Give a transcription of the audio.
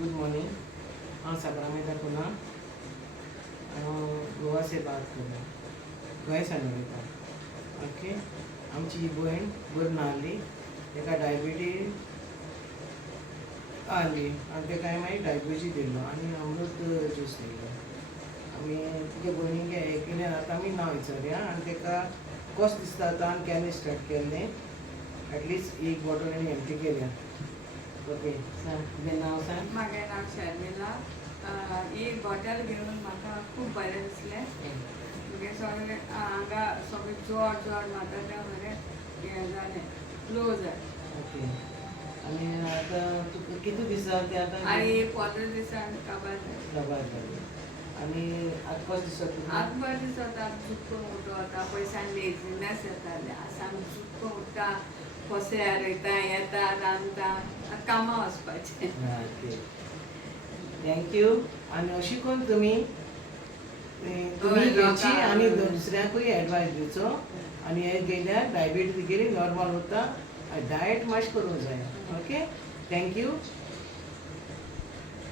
Good morning. हाँ संग्रामी पुन्हा गोवा से बात करना गोंयसान उलयता। ओके आमची ही भयण बरी ना आसली, ताका डायबिटीज आसली आनी ताका हांवें मागीर डायबिटीज दिल्लो आनी अमृत ज्यूस दिल्लो। आमी तुगे भयणीक हें केलें, आतां आमी नांव विचारया आनी ताका कसो दिसता आतां आनी केन्ना स्टार्ट केल्लें, एटलिस्ट एक बॉटल आनी एम्प्टी केल्या। ओके सांग तुजें नांव सांग। म्हागे नांव शर्मिला। ही बॉटल घेवन म्हाका खूब बरें दिसलें। म्हगे सगळें हांगा सगळें जोड जोड मारता तें मरे हें जालें, फ्लो जालें। ओके आनी आतां तुका कितू दिसा तें आतां आनी 15 दिसान काबार जालें। डबार जाली आनी आतां कसो दिसता तुका? आतां बरें दिसता, चुकून उठोता, पयसान लेजिनेस येतालें, आतां आमी चुकून उठता, पोसल्यार वयता, येता, रांदता, आतां कामां वचपाचें। Okay thank you. आनी अशी करून तुमी घेवची आनी दुसऱ्यांकूय एडवायस दिवचो आनी हें घेयल्यार डायबिटीज तुगेली नॉर्मल उरता। डायट मातशें करूंक जाय। Okay thank you.